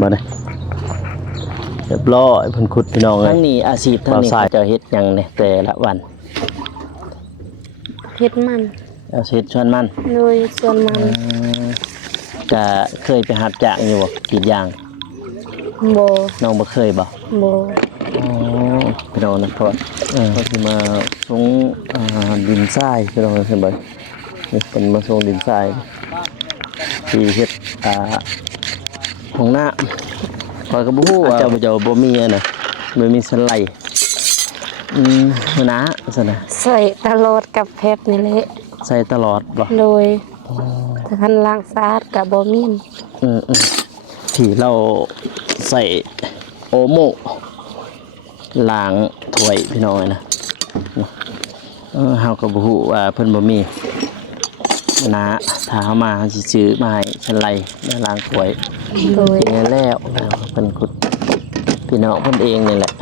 บ่ได้เรียบร้อยเพิ่นขุดพี่น้องเอ้ยทั้งนี้อาชีพทั้งนี้จะเฮ็ดหยังเนี่ยแต่ละวันเฮ็ดมันอาชีพชวนมันโดยส่วนมันก็เคยไปหับจ้างอยู่บ่กรีดยางบ่น้องบ่เคยบ่บ่อ๋อพี่น้องนะเพราะเขาสิมาส่งดินทรายพี่น้องเห็นบ่นี่เป็นมาส่งดินทรายที่เฮ็ดห้องน้ำข้อยก็บ่ฮู้ว่าเจ้าบ่มีอันน่ะบ่มีสไลด์มื้อนะซั่นน่ะใส่ตลอดกับแพบนี่แหละใส่ตลอดบ่โดยถ้าคันล้างสะอาดก็บ่มีที่เราใส่โอโม่ล้างถ้วยพี่น้องนะเฮาก็บ่ฮู้ว่าเพิ่นบ่มีนะถ้าเฮามาเฮาสิซื้อมาให้ฉันไล่แล้วล้างถ้วยโดยแล้วเพิ่นขุดพี่น้องเพิ่นเองนี่แหละ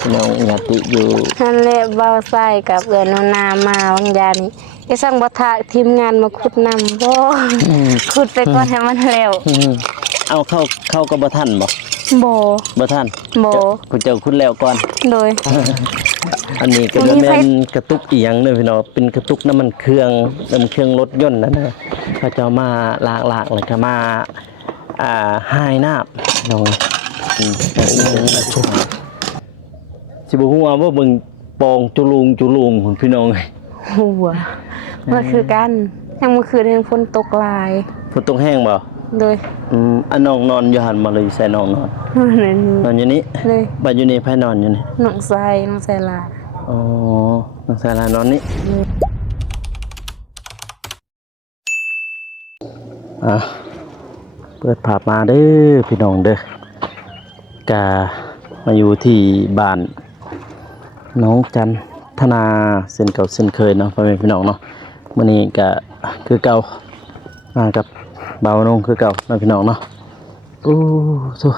พี่น้องญาติอยู่นั่นแหละเบาใส่กับเอื้อนนามาบางยานี่ไอ้สั่งบ่ทะทีมงานมาขุดนำบ่ขุดไปก่อนให้มันแล้วเอาเข้าก็บ่ทันบ่ทันผู้เจ้าขุดแล้วก่อนโดยอันนี้ก็จะเป็นกระตุกอีหยังเด้อพี่น้องเป็นกระตุกน้ำมันเครื่องรถยนต์นั่นน่ะเขาจะมาลากแล้วก็มาหายน้ำน้องสิบ่ฮู้ว่าเบิ่งปองจุลุงพี่น้องหัวมันคือกันยังเมื่อคืนยังฝนตกหลายฝนตกแห้งบ่โดยอันน้องนอนอยู่หั่นบ่เลยใส่น้องนอนอยู่นี่เลยบัดอยู่นี่ไผนอนอยู่นี่น้องใส่ลาอ๋อน้องใส่ลานอนนี่เปิดภาพมาเด้อพี่น้องเด้อกะมาอยู่ที่บ้านน้องจันทนาเส้นเก่าเส้นเคยเนาะพ่อแม่พี่น้องเนาะมื้อนี้ก็คือเก่ามากับเบาน้องคือเก่าเนาะพี่น้องเนาะโอ้โธ่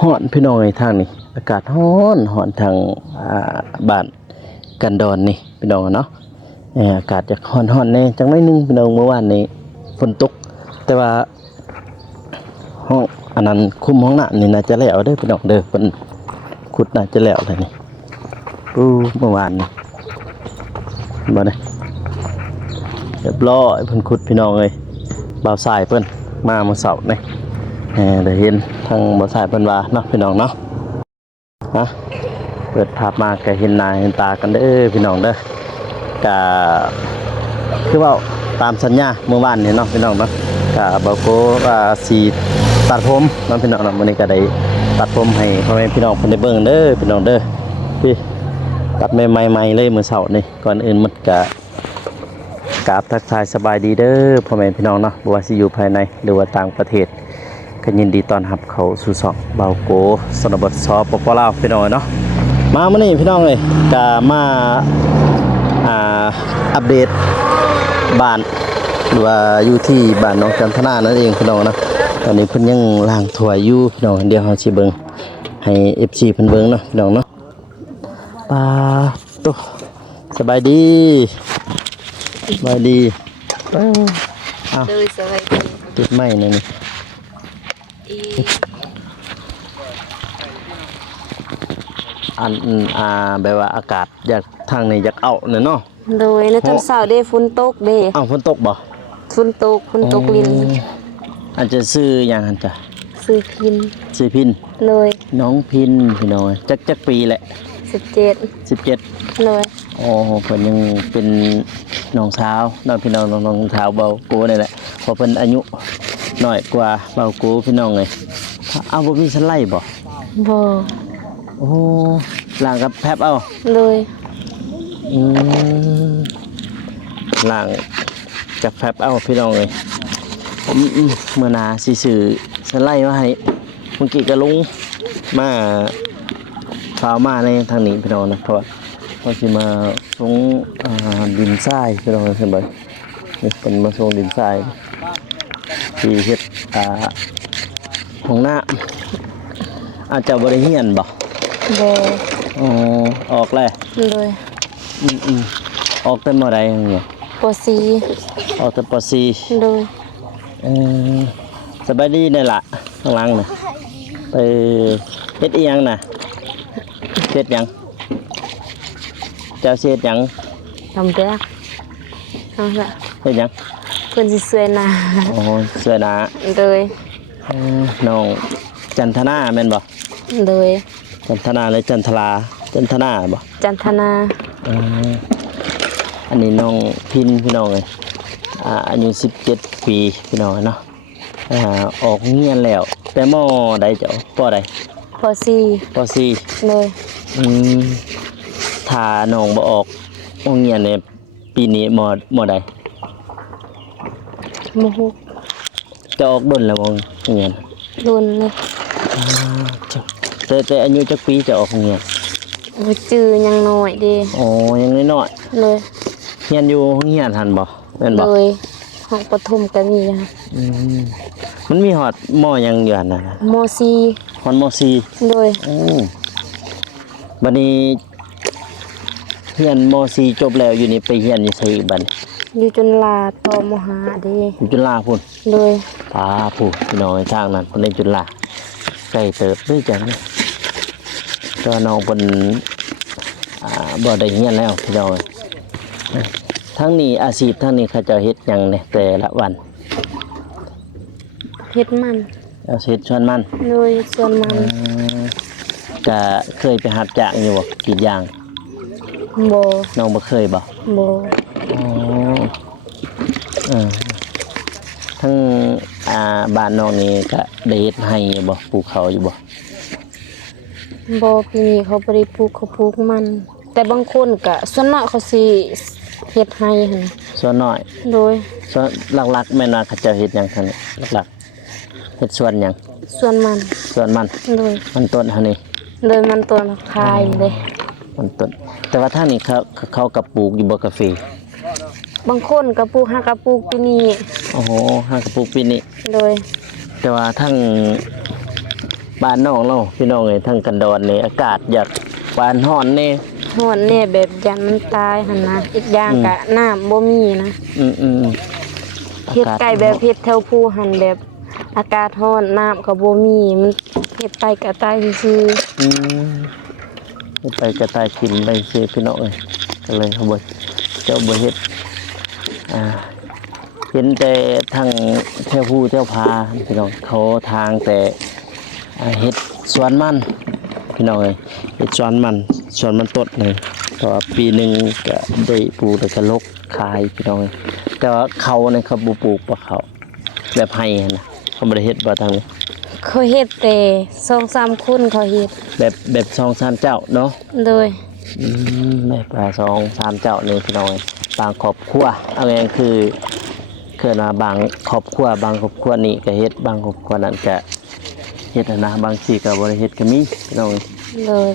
ฮ้อนพี่น้องไอ้ทางนี้อากาศร้อนทางบ้านกันดอนนี่พี่น้องเนาะอากาศจะร้อนแน่จังได๋นึงพี่น้องเมื่อวานนี้ฝนตกแต่ว่าห้องอันนั้นคุมห้องน้ำนี่น่าจะแล้วเด้อพี่น้องเด้อเพิ่นขุดน่าจะแล้วเลยนี่เมื่อวานนี่บ่ได้เรียบร้อยเพิ่นขุดพี่น้องเอ้ยบ่าวสายเพิ่นมาเมื่อเช้านี่ได้เห็นทางบ่าวสายเพิ่นว่าเนาะพี่น้องเนาะเปิดภาพมาก็เห็นหน้าเห็นตากันเด้อพี่น้องเด้อก็คือว่าตามสัญญาเมื่อวานนี่เนาะพี่น้องเนาะก็บ่าวโกสิตัดผมเนาะพี่น้องเนาะมื้อนี้ก็ได้ตัดผมให้พ่อแม่พี่น้องเพิ่นได้เบิ่งเด้อพี่น้องเด้อพี่ตัดใหม่ๆเลยมื้อเช้านี่ก่อนอื่นมันก็กราบทักทายสบายดีเด้อพ่อแม่พี่น้องเนาะบ่ว่าสิอยู่ภายในหรือว่าต่างประเทศก็ยินดีต้อนรับเข้าสู่ช่องบ่าวโกสนบทสปปลาวพี่น้องเนาะมามื้อนี้พี่น้องเอ้ยก็มาอัปเดตบ้านหรือว่าอยู่ที่บ้านน้องจันทนานั่นเองพี่น้องนะตอนนี้เพิ่นยังล้างถ้วยอยู่พี่น้องเดี๋ยวเฮาสิเบิ่งให้ FC เพิ่นเบิ่งเนาะพี่น้องเนาะปาโตสบายดีอ้าวเลยสบายดีติดไม้นี่แบบว่าอากาศอยากทางนี้อยากเอาเนาะโดยในตอนเช้าได้ฝนตกเด้ฝนตกบ่ฝนตกลิ้นอาจจะซื้ออย่างหั่นจ้ะซื้อพินเลยน้องพินพี่น้อยจักปีแหละ17เลยโอ้เพิ่นยังเป็นน้องสาวน้องพี่น้องน้องสาวเบาโกนี่แหละเพราะเพิ่นอายุน้อยกว่าเบาโกพี่น้องเลยเอาบ่มีสไลด์บ่โอ้ล้างกับแพบเอาเลยล้างกับแพบเอาพี่น้องเลยเมื่อนาสิซื้อสไลด์มาให้เมื่อกี้ก็ลงมาฟ้ามาในทางนี้พี่น้องนะเพราะว่าเขาสิมาส่งดินทรายพี่น้องเห็นบ่นี่เป็นมาส่งดินทรายที่เฮ็ดห้องน้ำอาจจะบ่ได้เรียนบ่ออกแล้วเลยออกแต่เมื่อใดเนี่ยป.4ออกแต่ป.4เลย เออสบายดีได้ล่ะข้างหลังน่ะเฮ็ดอีหยังน่ะเฮ็ดหยังเจ้าสิเฮ็ดหยัง ทำเด้อเอาละ เฮ็ดหยัง เพิ่นสิสวยหน้า อ๋อเสื้อหนา โดย น้องจันทนาแม่นบ่ โดย จันทนาหรือจันทราจันทนาบ่ จันทนา เอออันนี้น้องพินพี่น้องเอ้ยอายุ17ปีพี่น้องเนาะออกเรียนแล้วแต่มใดเจ้าปใด พอสี่ ปสี่ เลย อืมถ้าน้องบ่ออกโรงเรียนเนี่ยปีนี้มใด โมโห จะออกดนแล้วบ่โรงเรียน โดนเลย จ้ะแต่อายุจักปีจะออกโรงเรียน บ่จือยังน้อยเดี อ๋อยังน้อย เลย ๆเรียนอยู่โรงเรียนหั่นบ่แม่นบ่ เลยห้องปฐมก็มีค่ะ อืมมันมีฮอดมยังอยู่หั่นน่ะ มสี่ ฮอดมสี่ เลย บัดนี้เรียนมสี่จบแล้วอยู่นี่ไปเรียนอยู่ไสอีกบัดนี้ อยู่จนลาต่อมหาเดี อยู่จุฬาพุ่น เลย พาผู้พี่น้องทางนั้นเพิ่นในจุฬาใกล้เติบด้วยจังนี่ก็น้องเพิ่นบ่ได้เรียนแล้วพี่น้องทั้งนี้อาชีพทั้งนี้เขาเจะเฮ็ดหยังเนี่ยแต่ละวัน เฮ็ดมัน เอาเฮ็ดชวนมัน เลยส่วนมัน ก็เคยไปรับจ้างอยู่บ่กรีดยาง บ่ น้องบ่เคยบ่ บ่ อ๋อทั้งบ้านน้องนี่ก็ได้เฮ็ดให้อยู่บ่ปลูกเขาวอยู่บ่ บ่ปีนี้เขาบ่ได้ปลูกเขาปลูกมัน แต่บางคนก็ส่วนมากเขาสิเฮ็ดให้หั่น ส่วนน้อย โดย ส่วนหลักๆแม่นว่าเขาเจะเฮ็ดหยังคั่นนี่หลักๆเฮ็ดสวนหยัง ส่วนมัน สวนมัน โดย มันต้นหั่นนี่ โดยมันตัวคายเลย มันต้นแต่ว่าทางนี้เขาก็ปลูกอยู่บ่กาแฟ บางคนก็ปลูกหากระปลูกปีนี้ โอ้โหหากปลูกปีนี้ โดย แต่ว่าทั้งบ้านน้องเราพี่น้องเอ้ยทั้งกันดอนนี่อากาศอยากหวานร้อนแน่ หอนเนี่ยแบบยันมันตายหั่นนะอีกอย่างก็น้ำบ่มีนะ อืม เฮ็ดไก่แบบเฮ็ดแถวภูหันแบบอากาศร้อนน้ำก็บ่มีมันเฮ็ดไปก็ตายซื่อ อืมเฮ็ดไปกระต่ายกินไปสิพี่น้องเอ้ยก็เลยเขาบ่เจ้าบ่เฮ็ดเห็นแต่ทางแถวภูแถวพาพี่น้องเขาทางแต่เฮ็ดสวนมันพี่น้องเอ้ยเฮ็ดสวนมันต้นหนึงแต่ว่าปีหนึงก็ได้ปลูกแล้วก็ลกขายพี่น้องเอ้ยแต่ว่าเขาเนี่ยเขาบ่ปลูกบ่เขาแบบให้หั่นน่ะเขาบ่ได้เฮ็ดบ่ทางนี้ ๆเขาเฮ็ดแต่2-3คนเขาเฮ็ด แบบ2-3เจ้าเนาะ โดย แบบว่า2-3เจ้านี่พี่น้องเอ้ยบางครอบครัวเอาง่ายๆคือว่าบางครอบครัวบางครอบครัวนี่ก็เฮ็ดบางครอบครัวนั้นก็เฮ็ดนะบางสิก็บ่ได้เฮ็ดก็มีพี่น้องเอ้ย เลย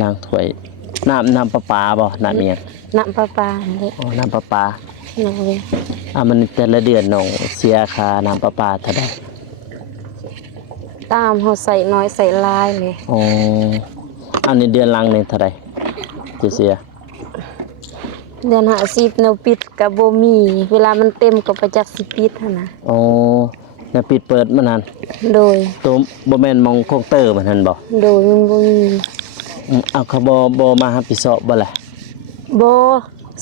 ล้างถ้วยน้ำประปาบ่น้ำอีหยัง น้ำประปาเด้ อ๋อน้ำประปา โดย มันแต่ละเดือนน้องเสียค่าน้ำประปาเท่าใด ตามเฮาใส่น้อยใส่หลายเลย อ๋ออันนี้เดือนลังนี่เท่าใดจะเสีย เดือน50แนวปิดก็บ่มี เวลามันเต็มก็ไปจักสิปิดหั่นนะ อ๋อแล้วปิดเปิดมันนั่น โดย ตัวบ่แม่นมองโคกเตอร์มันนั่นบ่ โดยมันบ่มี เอาเขาบ่มารับผิดชอบบ่ล่ะ บ่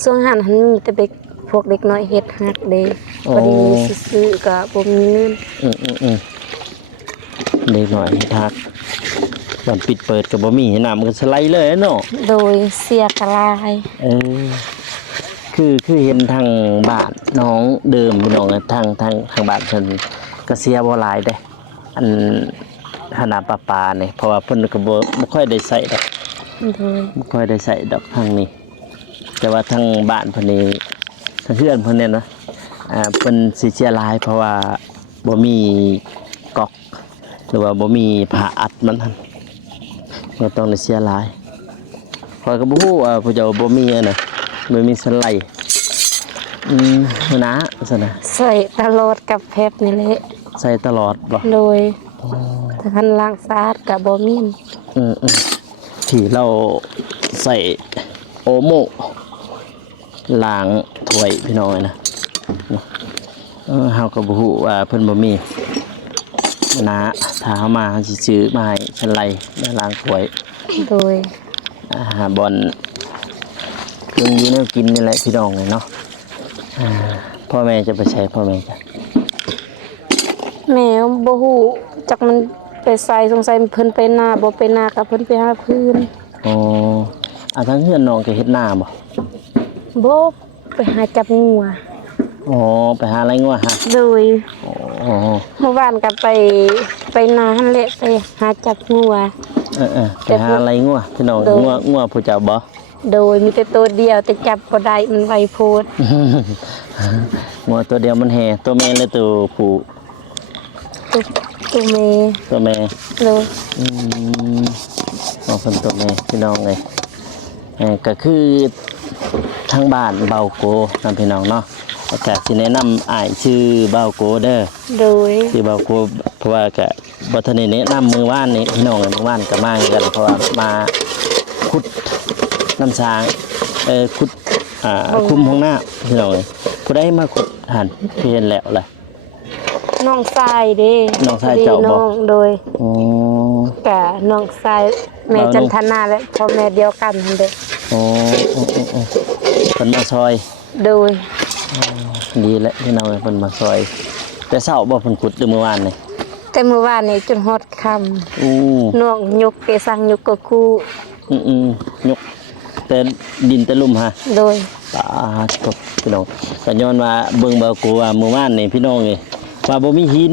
ส่วนหันมีแต่เด็กพวกเด็กน้อยเฮ็ดฮักเด้พอดีสิซื้อก็บ่มีเงิน เด็กหน่อยทักวันปิดเปิดกับบ่มีน้ำมันก็สไลด์เลยเนาะ โดยเสียกะลาย คือเห็นทางบ้านน้องเดิมพี่น้องทางบ้านเพิ่นก็เสียบ่หลายเด้อันน้ำประปาเนี่ยเพราะว่าเพิ่นก็บ่ค่อยได้ใช้ดอก โดย บ่ค่อยได้ใช้ดอกทางนี้ แต่ว่าทางบ้านเพิ่นนี่ทางเพื่อนเพิ่นเนี่ยนะเพิ่นสิเสียหลายเพราะว่าบ่มีก๊อกหรือว่าบ่มีผ้าอัดมันหั่นก็ต้องได้เสียหลายข้อยก็บ่ฮู้ว่าผู้เจ้าบ่มีอันน่ะบ่มีสไลด์มื้อนะซั่นน่ะ ใส่ตลอดกับแพบนี่แหละ ใส่ตลอดบ่ โดยถ้าคันล้างสะอาดก็บ่มี ที่เราใส่โอโมล้างถ้วยพี่น้องนะ เฮาก็บ่ฮู้ว่าเพิ่นบ่มีนะถ้าเฮามาเฮาสิซื้อมาให้เพิ่นไล่แล้วล้างถ้วย โดย หาบอนเครื่องอยู่แนวกินนี่แหละพี่น้องเลยเนาะพ่อแม่จะไปใช้พ่อแม่จ้ะ แม่บ่ฮู้จักมันไปใส่สงสัยเพิ่นไปนาบ่ไปนากับเพิ่นไปหาพื้น อ๋อทั้งเฮือนน้องก็เฮ็ดนาบ่ บ่ไปหาจับงัว อ๋อไปหาอะไรงัวฮะ โดย อ๋อ เมื่อวานก็ไปนาหั่นแหละไปหาจับงัว ไปหาอะไรงัวพี่น้องงัวผู้เจ้าบ่ โดยมีแต่ตัวเดียวแต่จับบ่ได้มันไวโพด งัวตัวเดียวมันแห่ตัวแม่เลยตัวผู้ ตัวเม ตัวแม่ โดย เอาเป็นตัวแม่พี่น้องเลยก็คือทางบ้านเบาโกนำพี่น้องเนาะอากาศสิแนะนำอ้ายชื่อเบาโกเด้อ โดย ชื่อเบาโกเพราะว่าก็บ่ทันได้แนะนำมื้อวานนี้พี่น้องเอ้ยมื้อวานก็มากันเพราะว่ามาขุดน้ำสางขุดคุมห้องน้าพี่น้องเอ้ยผู้ใดมาขุดหันเห็นแล้วล่ะ น้องทรายเด้ น้องทรายเจ้าบ่ น้องโดย อ๋อก ะน้องทรายแม่จันทนาและพ่อแม่เดียวกันนั่นเด้ อ๋อเพิ่นมาซอย โดย ดีแหละพี่น้องเอ้ยเพิ่นมาซอย แต่เช้าบ่เพิ่นขุดเด้อมื้อวานนี่ แต่เมื่อวานนี้จนฮอดค่ำ อู้ น้องยกเกสังยกกะคู่ ยกแต่ดินแต่ลุ่มฮะ โดย ตาตกพี่น้องก็ย้อนว่าเบิ่งเบากูว่ามื้อวานนี่พี่น้องนี่ว่าบ่มีหิน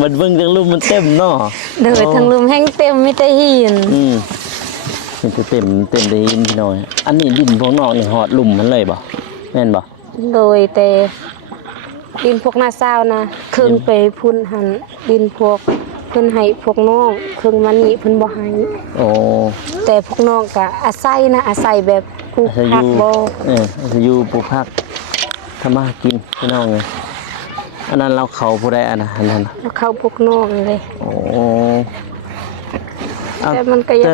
มันเบิ่งจังลุ่มมันเต็มเนาะ โดยทั้งลุมแห้งเต็มมีแต่หิน มันจะเต็มได้หินพี่น้องอันนี้ดินพวกนอกนี่ฮอดลุ่มมันเลยบ่แม่นบ่ โดยแต่ดินพวกหน้าซาวนะครึ่งไปพุ่นหันดินพวกเพิ่นให้พวกน้องครึ่งมันนี่เพิ่นบ่ให้ โอ้ แต่พวกน้องก็อาศัยแบบปลูกผักบ่ อาศัยอยู่ปลูกผักทำมาหากินพี่น้องเลยอันนั้นเราเขาผู้ใดอันนั้น แล้วเข้าพวกน้องเลย โอ้ แต่มันก็ยัง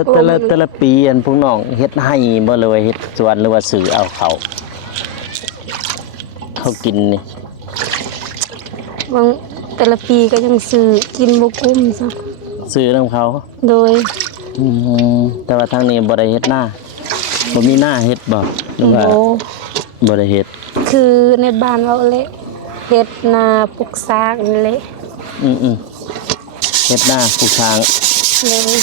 แต่ละปีอันพวกน้องเฮ็ดให้บ่เลยเฮ็ดสวนหรือว่าซื้อเอาเขากินนี่ บางแต่ละปีก็ยังซื้อกินบ่กุ้มซะ ซื้อนํเขา โดย แต่ว่าทางนี้บ่ได้เฮ็ดหน้าบ่มีหน้าเฮ็ดบ่หรือว่า โอ้ บ่ได้เฮ็ด คือในบ้านเราแหละเฮ็ดนาปลูกซากนี่แหละ เฮ็ดหน้าปลูกทาง เลย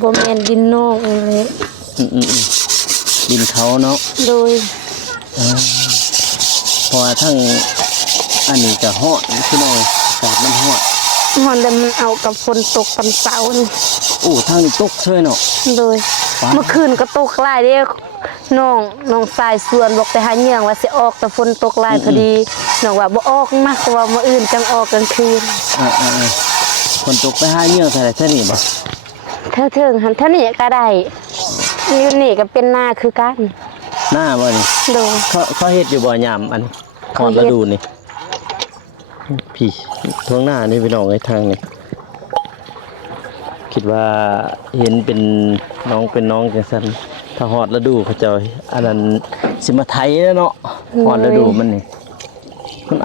บ่แม่นดินนอกนี่แหละ ดินเขาเนาะ โดย เพราะว่าทั้งอันนี้ก็ฮอดพี่น้องอากาศมันฮอด มันแต่มันเอากับฝนตกตอนเช้านี่ โอ้ทางนี้ตกช่วยเนาะ โดย ว้าว เมื่อคืนก็ตกหลายเด้น้องสายสวนบอกไปหาเหยื่อว่าสิออกแต่ฝนตกหลายพอดีน้องว่าบ่ออกมาเพราะว่ามื้ออื่นจังออกกลางคืน คนตกไปหาเหยื่อแท้นี่บ่ เท่าถึงหันเท่านี้ก็ได้อยู่นี่ก็เป็นนาคือกัน หน้าบ่นี่ โดย เขาเฮ็ดอยู่บ่ยามอันฮอดฤดูนี่พี่ทางหน้านี่พี่น้องไอ้ทางนี่คิดว่าเห็นเป็นน้องจังซั่นถ้าฮอดฤดูเขาเจ้าอันนั้นสิมาไถแล้วเนาะฮอดฤดูมันนี่มัน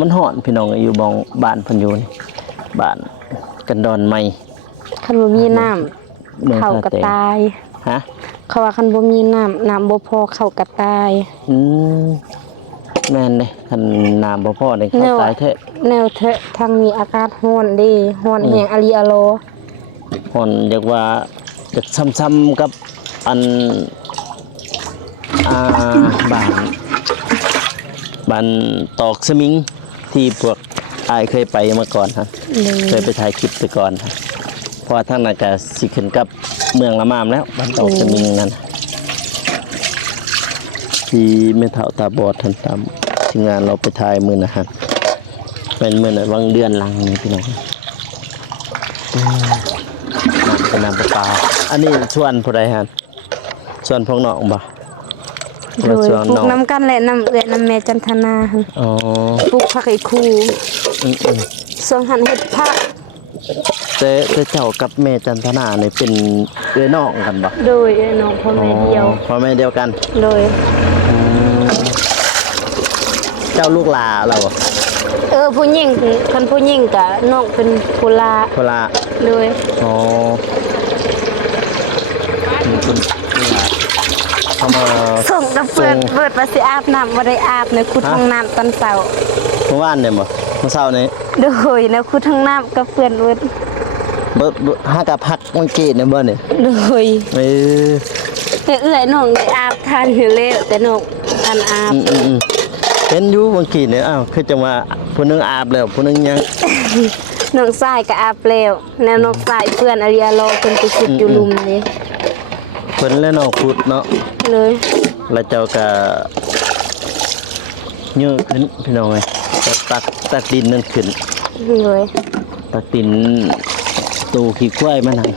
มันฮอดพี่น้องอยู่บ้องบ้านเพิ่นอยู่นี่บ้านกันดอนใหม่ คันบ่มีน้ำ เมือง เขาก็ ท่าแต ตาย ฮะ เขาว่าคันบ่มีน้ำบ่พอเขาก็ตาย แม่นเด้คันน้ำบ่พอนี่เขาตายแท้ แนวเถอะทางนี้อากาศร้อนเด้ร้อนแฮงอะลีอะโล ฮ้อนอยากว่าจะซ้ำๆกับอันบ้านตอกสมิงที่พวกอายเคยไปมาก่อนฮะ เคยไปถ่ายคลิปไปก่อนฮะเพราะว่าทางนั้นก็สิขึ้นกับเมืองละมามแล้วบ้านตอกสมิงนั่นที่แม่เฒ่าตาบอดทันตามทีมงานเราไปถ่ายมื้อนะฮะเป็นมื้อน่ะวังเดือนหลังนี่พี่น้องเป็นน้ำประปาอันนี้ชวนผู้ใดฮะชวนพวกน้องบ่ โดยปลูกน้ำกันและน้ำเอื้อยน้ำแม่จันทนาหั่น อ๋อ ปลูกผักไอ้คู่ ส่วนหันเฮ็ดผัก แต่เจ้ากับแม่จันทนาเนี่ยเป็นเอื้อน้องกันบ่ โดยน้องพ่อแม่เดียว พ่อแม่เดียวกัน โดย เจ้าลูกหลาเราบ่ ผู้หญิงคันผู้หญิงก็น้องเป็นผู้ลา คนละ เลย อ๋อมีคนนี่ล่ะเข้ามา ส่งกับเปิดว่าสิอาบน้ำบ่ได้อาบในคุดห้องน้ำตอนเช้า เมื่อวานเนี่ยบ่เมื่อเช้านี้ โดยในคุดห้องน้ำกับเพื่อนเวิด หากับพักมันกีดเนี่ยบ่เนี่ย โดย เออ เอื้อยน้องได้อาบทานอยู่แล้วแต่น้องทันอาบ เห็นอยู่บางกีดเนี่ยอ้าวคือจังว่าผู้หนึงอาบแล้วผู้หนึงยัง น้องชายก็อาบแล้วแล้วน้องชายเพื่อนอริยารอเพิ่นไปขุดอยู่หลุมนี่ เพิ่นแล้วเนาะขุดเนาะ เลย แล้วเจ้าก็เยอะขึ้นพี่น้องเอ้ยเจ้าตักดินนั่นขึ้น เลย ตักดินตูขี้ควายมานั่ง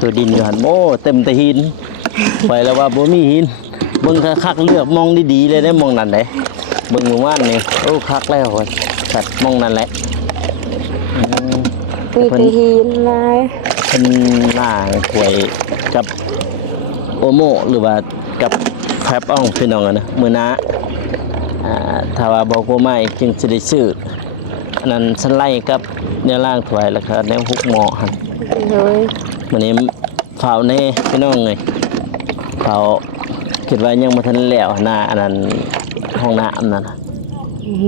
ตัวดินอยู่หั่นโอ้เต็มแต่หินไปแล้วว่าบ่มีหินเบิ่งคักๆเลือกมองดีๆเลยได้มองนั่นเด้เบิ่งหมู่บ้านนี่โอ้คักแล้วว่าสัตว์มองนั่นแหละอืม มีแต่หินลาย เป็นล่างถวยกับโอโมหรือว่ากับแคปอ่องพี่น้องอะนะมือนะถ้าว่าบอกว่าไม่จึงจะได้ซื้ออันนั้นสันไล่กับเนื้อล่างถวยแล้วก็แนวฮุกหมอหัน เลย วันนี้เผาแน่พี่น้องเลยเผาคิดว่ายังมาทันแล้วหน้าอันนั้นห้องน้ำนั่นน่ะ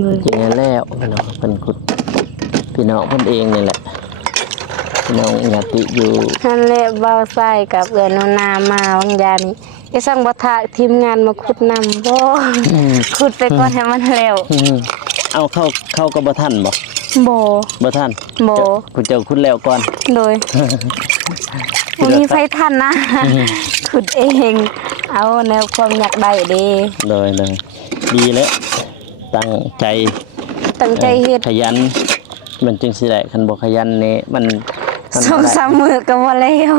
เลย จริงๆแล้วพี่น้องเป็นขุดพี่น้องเพิ่นเองนี่แหละพี่น้องญาติอยู่ นั่นแหละเบาใส่กับเอื้อนนามาวังยานี่ไอ้สั่งบ่ทะทีมงานมาขุดนำบ่ขุดไปก่อนให้มันแล้ว เอาเข้ากับบ่ทันบ่ บ่ บ่ทัน บ่ คุณเจ้าคุณแล้วก่อน โดยบ่มีไฟทันนะขุดเองเอาแนวความอยากได้เด้ เลยดีแล้วตั้งใจ ตั้งใจเฮ็ด ขยัน มันจึงสิได้คันบ่ขยันนี่มัน 2-3 มื้อก็บ่แล้ว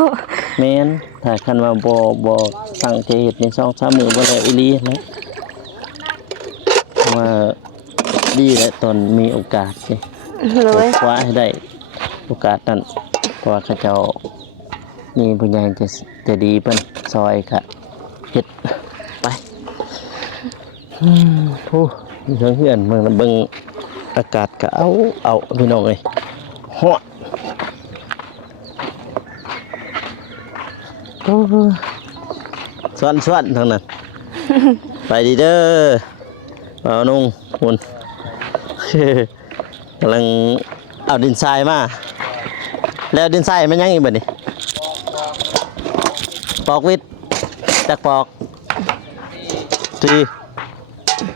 แม่นถ้าคันว่าบ่ตั้งใจเฮ็ดนี่2-3มื้อบ่แล้วอีหลีนะเพราะว่าดีแล้วตอนมีโอกาสนี่ เลย คว้าให้ได้โอกาสนั้นเพราะว่าเขาเจ้ามีผู้ใหญ่จะดีเพิ่นซอยค่ะเฮ็ดไปโธ่เรื่องเฮือนเบิ่งอากาศก็เอาพี่น้องเอ้ยฮ้อนโอ้สวนทางนั้น ไปดีเด้อเอานุ่งหุ่น กำลังเอาดินทรายมาแล้วดินทรายมันยังอีกบ่นี่ปอกวิทย์จักปอกตี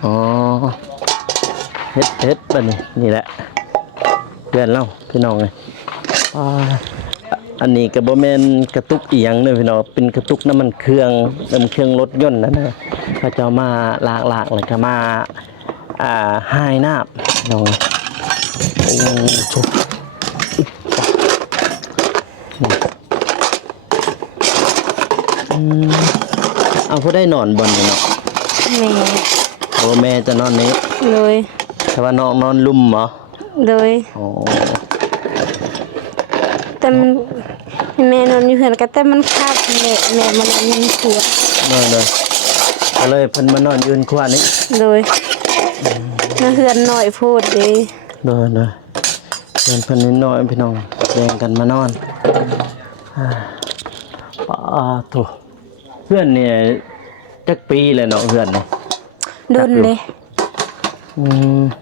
อ๋อเฮ็ดบ่นี่แหละเพื่อนเราพี่น้องเลยอันนี้ก็บ่แม่นกระตุกอีหยังเด้อพี่น้องเป็นกระตุกน้ำมันเครื่องรถยนต์นั่นน่ะเขาจะเอามาลากแล้วก็มาหายน้ำน้องโอ้โหเอาผู้ได้นอนบนนี่เนาะ แม่ โอ้แม่จะนอนนี้ เลย แต่ว่าน้องนอนลุ่มเหรอ เลย โอ้ แต่แม่นอนอยู่เฮือนก็แต่มันคาดแม่มันยังผัว เลยก็เลยเพิ่นมานอนยืนครัวนี้ เลยมาเฮือนหน่อยพูดเด้ เลยเพิ่นนิดหน่อยพี่น้องแย่งกันมานอนโถเพื่อนเนี่ยจักปีเลยเนาะเพื่อนเนี่ย ดุนเลย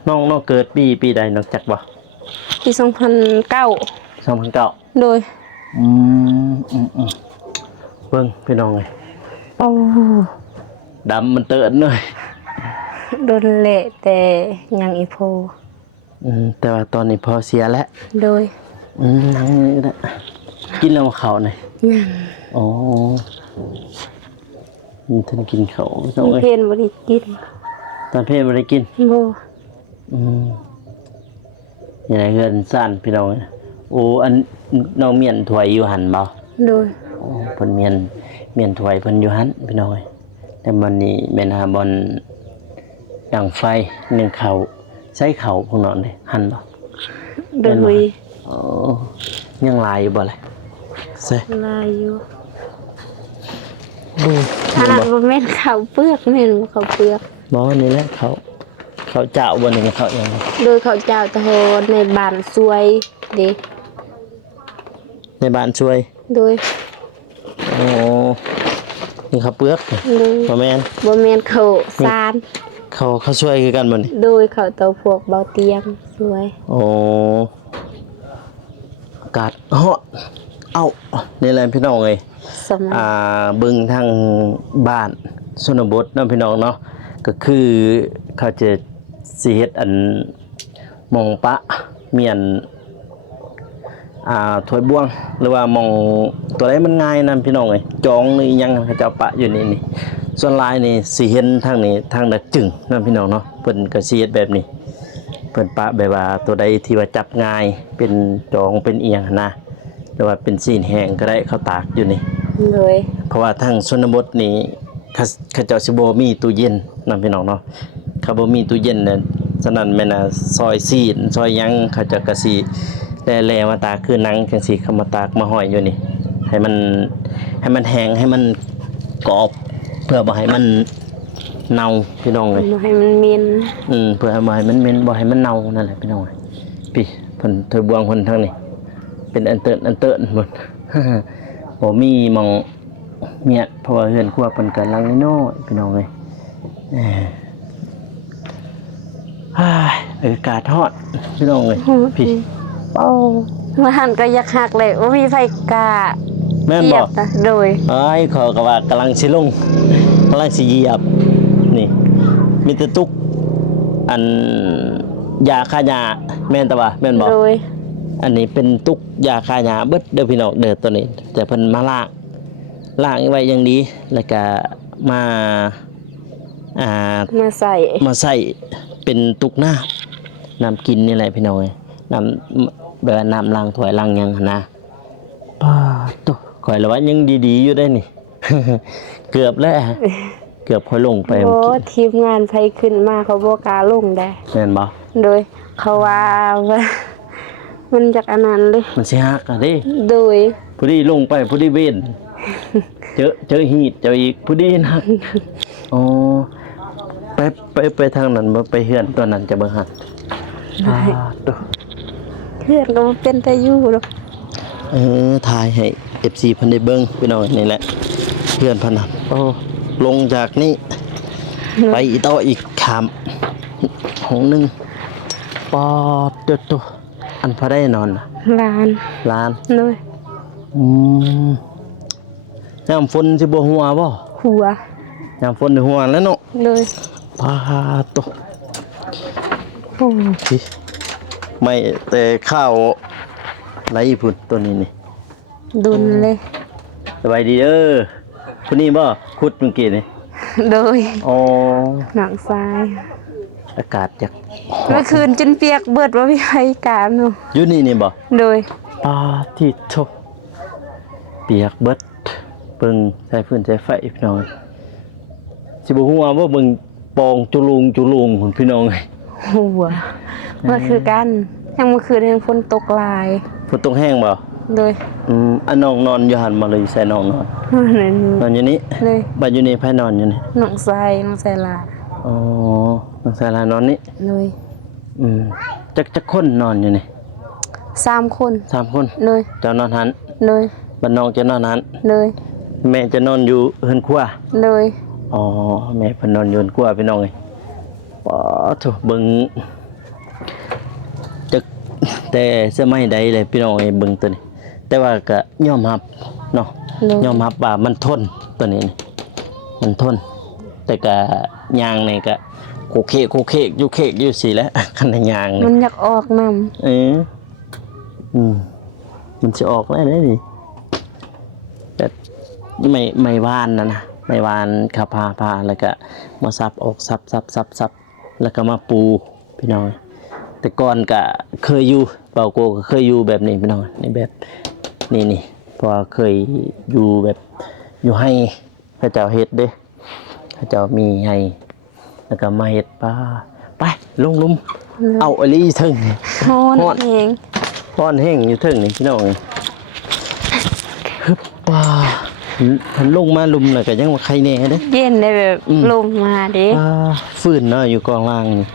น้องเกิดปีใดนอกจากบ่ ปี2009 2009 โดย เบิ่งพี่น้องเลยโอ้ดำมันเตือนเลย ดุนเละแต่ยังอีโพ แต่ว่าตอนนี้พอเสียแล้ว โดย นั่งนี่แหละกินแล้วเขาหน่อย ยัง อ๋อมีท่านกินเขาพี่น้อง มี เอ้ย เพนบ่ได้กิน ตอนเพลไม่ได้กิน บ่ อย่างไรเงินสั้นพี่น้องเอ้ยโอ้อันน้องเมียนถวยอยู่หันบ่ โดย โอ้เพิ่นเมียนถวยเพิ่นอยู่หันพี่น้องเอ้ยแต่มันนี่แม่นหาบอลอย่างไฟหนึ่งเขาใช้เขาพวกนั้นเลยหันบ่ โดย โอ้ยังลายอยู่บ่เลยใส่ ลายอยู่ ดู ขนาดบ่แม่นข้าวเปลือกแม่นบ่ข้าวเปลือก บ่นี่แหละเขา เขาเจ้าบ่นี่เขาอย่าง โดยเขาเจ้าตะโหในบ้านสวยเด้ ในบ้านช่วย โดย โอ้นี่เขาวเปลือก โดย บ่แม่น บ่แม่นเขาซาน เขาช่วยคือกันบ่นี่ โดยเขาเตาพวกเบาเตียงสวย โอ้อากาศฮอดเอ้านี่แหละพี่น้องเอ้ย สมัย เบิ่งทางบ้านชนบทเนาะพี่น้องเนาะก็คือเขาจะสิเฮ็ดอันหมองปะเมียนถ้วยบ่วงหรือว่าหมองตัวใดมันง่ายนํพี่น้องเอ้ยจองนี่ยังเขาเจ้าปะอยู่นี่ส่วนหลายนี่สิเห็นทางนี้ทางดักจึงนํพี่น้องเนาะเพิ่นก็สิเฮ็ดแบบนี้เพิ่นปะแบบว่าตัวใดที่ว่าจับง่ายเป็นจองเป็นเอียงนะหรือว่าเป็นซีนแห้งก็ได้เขาตากอยู่นี่ เลย เพราะว่าทางชนบทนี่เขาเจ้าสิบ่มีตู้เย็นนํพี่น้องเนาะเขาบ่มีตู้เย็นน่ะฉะนั้นแม่นน่ะซอยซีนซอยหยังเขาเจะก็สิแลมาตากคือหนังจังซี่เขามาตากมาห้อยอยู่นี่ให้มันแห้งให้มันกรอบเพื่อบ่ให้มันเน่าพี่น้องเอ้ย บ่ให้มันเหม็น เพื่อบ่ให้มันเหม็นบ่ให้มันเน่านั่นแหละพี่น้องเอ้ยพี่เพิ่นเธอบวงเพิ่นทางนี้เป็นอันเตินหมด บ่มีหม่องเมียดเพราะว่าเฮือนครัวเพิ่นก็หลังน้อยๆพี่น้องเอ้ยอากาศฮอดพี่น้องเอ้ยพี่ โอ้มาหันก็อยากหักเลยว่ามีไฟกา แม่น เหยี บ่ ยบนะโดย เขาก็ว่ากำลังสิลงกำลังสิเหยียบนี่มีแต่ตุกอันยาฆ่าหญ้าแม่นตะว่าแม่นบ่ โดย อันนี้เป็นตุกยาฆ่าหญ้าเบิดเด้อพี่น้องเด้อตัวนี้แต่เพิ่นมาล้างไว้อย่างดีแล้วก็มาอ่า มาใส่ มาใส่เป็นตุกน้ำกินนี่แหละพี่น้องเอ้ยน้ำแบบว่าน้ำล้างถ้วยล้างหยังหั้นนะป้าตุ๊ข่อยละว่ายังดีๆอยู่ได้นี่ เกือบแล้วเกือบค่อยลงไป โอ้ เมื่อกี้ ทีมงานไฟขึ้นมาเขาบอกกล้าลงได้ แม่นบ่ โดยเขาว่า มันจากอันนั้นเลย มันสิฮักอ่ะเด้ โดย ผู้ดีลงไปผู้ดีเว้น เจอฮีดเจออีกผู้ดีนักอ๋อไปทางนั้นบ่ไปเฮือนตัวนั้นจะเบิ่งหั่นตุ๊ เพื่อนก็บ่เป็นแต่อยู่หรอก ถ่ายให้ FC เพิ่นได้เบิ่งพี่น้องนี่แหละเพื่อนเพิ่นน่ะโอ้ลงจากนี่ไปอีต่ออีกขามห้องหนึงปอดเด้อตุอันพอได้นอนน่ะ ลาน ล้าน โดย อืมยามฝนสิบ่หัวบ่ หัวย ามฝนสิหัวแล้วเนาะ โดย ปาดตุ โอ้ พี่ไม่แต่ข้าวไรพุ่นตัวนี้นี่ ดุนเลย สบายดีเด้อผู้นี้บ่ขุดเมื่อกี้นี่ โดย อ๋อ หนังทราย อากาศจัก เมื่อคืนจนเปียกเบิดว่ามีใครการเนาะ อยู่นี่นี่บ่ โดย ปาที่ทบเปียกเบิดเบิ่งใช้ฟืนใช้ไฟพี่น้องสิบ่ฮู้ว่าเบิ่งปองจุลุงพุ่นพี่น้อง หัวเมื่อคือกันยังเมื่อคืนยังฝนตกหลาย ฝนตกแห้งบ่ โดย อันน้องนอนอยู่หั่นมาเลยใส่น้องนอนนอนอยู่นี่ เลย บัดอยู่นี่ไผนอนอยู่นี่ หนังทรายลา อ๋อน้องสายลานอนนี่ เลย จักคนนอนอยู่นี่ 3 คน 3 คน เลย เจ้านอนหัน เลย บ้านน้องจะนอนหัน เลย แม่จะนอนอยู่เฮือนครัว เลย อ๋อแม่เพิ่นนอนอยู่เฮือนครัวพี่น้องเอ้ยปอโถเบิ่งจักแต่สมัยใดเลยพี่น้องเอ้ยเบิ่งตัวนี้ แต่ว่าก็ยอมรับเนาะ เลย ยอมรับว่ามันทนตัวนี้นี่มันทน แต่ก็ยางนี่ก็โคเคอยู่สิแหล้ว คันได้ยางนี่ มันอยากออกนำ เออมันจะออกแล้วนี่แต่ไม่วานนะไม่วานขับพาแล้วก็มาซับออกซับแล้วก็มาปูพี่น้องแต่ก่อนก็เคยอยู่เบาโกก็เคยอยู่แบบนี้พี่น้องในแบบนี่เพราะว่าเคยอยู่แบบอยู่ให้พระเจ้าเฮ็ดเด้พระเจ้ามีให้แล้วก็มาเฮ็ดไปลงลุมเอาอลีถึง โหนเอง ป้อนแห้งอยู่เทิงนี่พี่น้องฮึบว้าพันลงมาลุมน่ะก็ยังว่าใครแน่เด้ เย็นได้แบบลมมาเด้ ฟื้นเนาะอยู่กองล่างนี่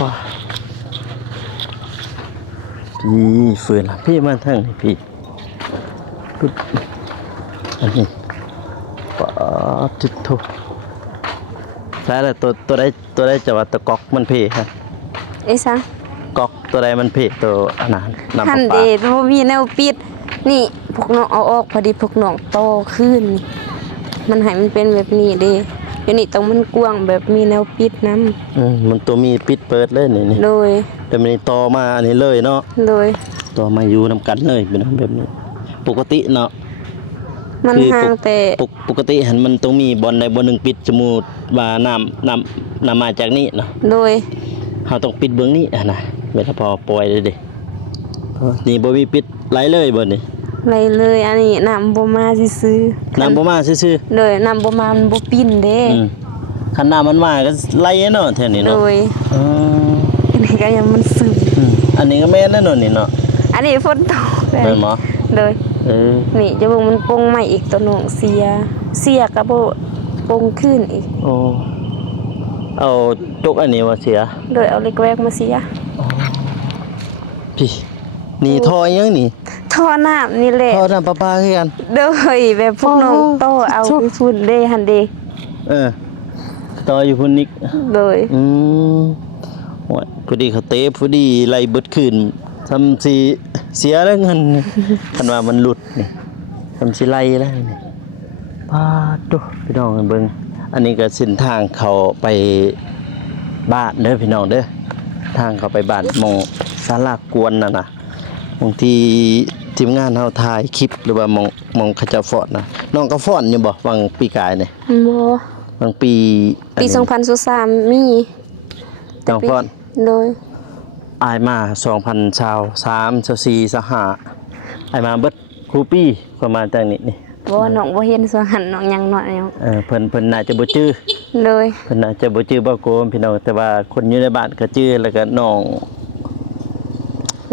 ว้าพี่ฝืนละพี่มาทางนี้พี่ปึ๊บอันนี้ปาจิตโตใช่แล้วตัวได้จะว่าตะกอกมันเพฮะ ไอ้ซัง กอกตัวใดมันเพตัวอันนั้นน้ำ หั ป น ลา เดบ่มีแนวปิดนี่พวกน้องเอาออกพอดีพวกน้องโตขึ้นนี่มันให้มันเป็นแบบนี้เด้เดี๋ยวนี้ต้องมันกว้างแบบมีแนวปิดนํ มันตัวมีปิดเปิดเลยนี่ โดย แต่มันต่อมาอันนี้เลยเนาะ โดย ต่อมาอยู่นำกันเลยเป็นแบบนี้ ปกติเนาะ มัน คือ ห่างแต่ ปกติหันมันต้องมีบอลใดบอลหนึ่งปิดจมูกว่าน้ำมาจากนี่เนาะ โดย เราต้องปิดเบื้องนี้นะเวลาพอปล่อยเลยดินี่บ่มีปิดไหลเลยบ่นี่ ไรเลยอันนี้น้ำบ่มาซื่อๆ น้ำบ่มาซื่อ โดยน้ำบ่มามันบ่ปิ้นเด้ ๆคันน้ำมันมาก็ไหลเนาะแถวนี้ โด เนาะ ย อืม อันนี้ก็ยังมันซึม อันนี้ก็แม่นแน่นอนนี่เนาะ อันนี้ฝนตกเลย แม่นบ่ โดย อ นี่จะเบิ่งมันปงใหม่อีกตัวหนึงเสียก็บ่ปงขึ้นอีก โอ้เอาจกอันนี้ว่าเสีย โดยเอาเหล็กแวกมาเสีย พี่นี่ท่ออีหยังนี่ ท่อน้ำนี่แหละ ท่อน้ำประปาคือกัน โดยแบบพวกน้องโตเอาไปฝุ่นเด้หันเด้ ต่ออยู่พุ่นนิก โดย โอ้ยพอดีเขาเตะพอดีไล่เบิดคืนทำสิเสียแล้วเงิน คันว่ามันหลุดนี่ทำสิไล่แล้วนี่ปาดโตพี่น้องเบิ่งอันนี้ก็เส้นทางเขาไปบ้านเด้อพี่น้องเด้อทางเขาไปบ้านหมองศาลากวนน่ะนะบางทีทีมงานเฮาถ่ายคลิปหรือว่าหมองเขาเจะฟ้อนนะน้องก็ฟ้อนอยู่บ่วังปีกายนี่ บ่ บางปี ปี2023มี น้องฟ้อน โดย อายมา2023 24 25อายมาเบิดครูปีประมาณจังนี้นี่ บ่น้องบ่เห็นส่วนหันน้องยังน้อยอยู่ เพิ่นน่าจะบ่จื้อ โดย เพิ่นน่าจะบ่จื้อบ่โกมพี่น้องแต่ว่าคนอยู่ในบ้านก็จื้อแล้วก็น้อง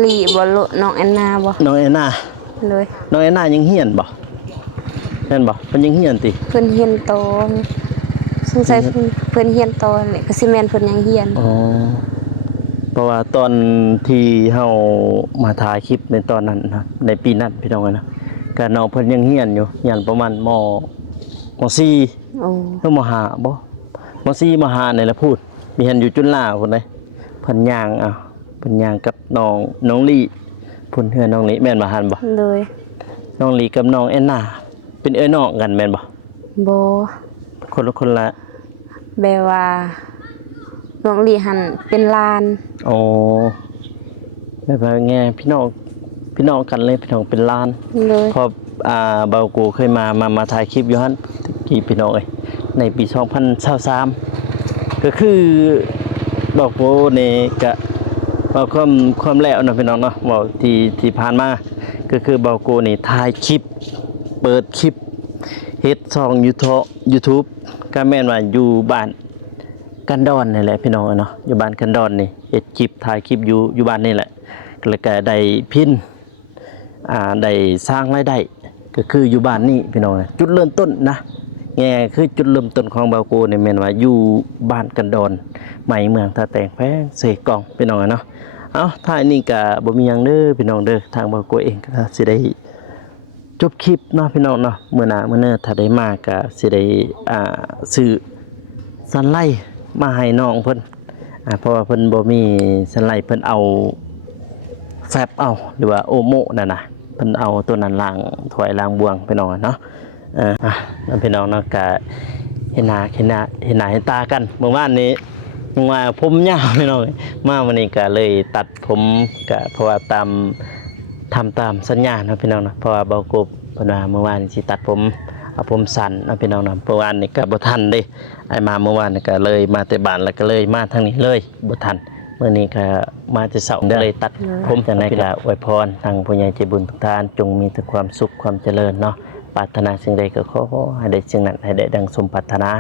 หลีบ่โลน้องแอนนาบ่ น้องแอนนา เลย น้องแอนนายังเฮียนบ่แม่นบ่เพิ่นยังเฮียนติ เพิ่นเฮียนโตนสงสัยเพิ่นเฮียนโตนนี่ก็สิแม่นเพิ่นยังเฮียน อ๋อเพราะว่าตอนที่เฮามาถ่ายคลิปในตอนนั้นนะในปีนั้นพี่น้องเอ้ยนะก็น้องเพิ่นยังเฮียนอยู่เฮียนประมาณม .4 โอ้ เพิ่นมห้าบ่ม4มห้านี่แหละพูดมีหันอยู่จุฬาพุ่นเด้เพิ่นย่างเพิ่นย่างกับน้องลี่พุ่นเฮือน้องลี่แม่นบ่หันบ่ เลย น้องลี่กับน้องแอนนาเป็นเอ้ยน้องกันแม่นบ่ บ่ คนละ แบบว่าน้องหลีหันเป็นหลาน อ๋อแบบว่าไงพี่น้องกันเลยพี่น้องเป็นล้าน เลย เพอเบากูเคยมาถ่ายคลิปอยู่หั่นกี่พี่น้องเอ้ยในปี2023ก็คือเบากูนี่ก็เว้าความแล้วเนาะพี่น้องเนาะเว้าที่ผ่านมาก็คือเบากูนี่ถ่ายคลิปเปิดคลิปเฮ็ดช่อง YouTube ก็แม่นว่าอยู่บ้านกันดอนนี่แหละพี่น้องเนาะอยู่บ้านกันดอนนี่เฮ็ดคลิปถ่ายคลิปอยู่บ้านนี่แหละแล้วก็ได้พินได้สร้างรายได้ก็คืออยู่บ้านนี่พี่น้องจุดเริ่มต้นนะแง่คือจุดเริ่มต้นของบาโกนี่แม่นว่าอยู่บ้านกันดอนใหม่เมืองท่าแตงแพงเสกองพี่น้องเนาะเอาท้ายนี้ก็บ่มีหยังเด้อพี่น้องเด้อทางบาโกเองก็สิได้จบคลิปเนาะพี่น้องเนาะมื้อหน้ามื้อเน้อถ้าได้มาก็สิได้ซื้อสันไล่มาให้น้องเพิ่นเพราะว่าเพิ่นบ่มีสันไล่เพิ่นเอาแฟบเอาหรือว่าโอโมนั่นน่ะเพิ่นเอาตัวนั้นล้างถ้วยล้างบวงพี่น้องเนาะแล้วพี่น้องเนาะก็เห็นหน้าเห็นตากันเมื่อวานนี้ยังว่าผมยาวพี่น้องมาวันนี้ก็เลยตัดผมก็เพราะว่าทำตามสัญญาเนาะพี่น้องเนาะเพราะว่าเบากบเพิ่นว่าเมื่อวานสิตัดผมเอาผมสั้นเนาะพี่น้องเนาะเมื่อวานนี่ก็บ่ทันเด้ไอ้มาเมื่อวานนี่ก็เลยมาแต่บ้านแล้วก็เลยมาทางนี้เลยบ่ทันมื้อนี้ก็มาแต่เช้าเลยตัดผมจังได๋ก็อวยพรทางผู้ใหญ่ใจบุญทุกท่านจงมีแต่ความสุขความเจริญเนาะปรารถนาสิ่งใดก็ขอให้ได้สิ่งนั้นให้ได้ดังสมปรารถนา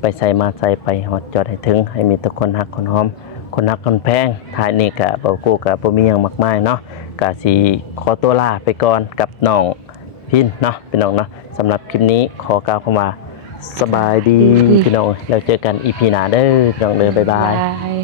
ไปใส่มาใส่ไปฮอดจอดให้ถึงให้มีแต่คนฮักคนหอมคนฮักคนแพงท้ายนี้ก็บ่กูก็บ่มีหยังมากมายเนาะก็สิขอตัวลาไปก่อนกับน้องพินเนาะพี่น้องเนาะสำหรับคลิปนี้ขอกล่าวคำว่าสบายดีพี่น้องแล้วเจอกัน EP หน้าเด้อพี่น้องเด้อบ๊ายบาย บาย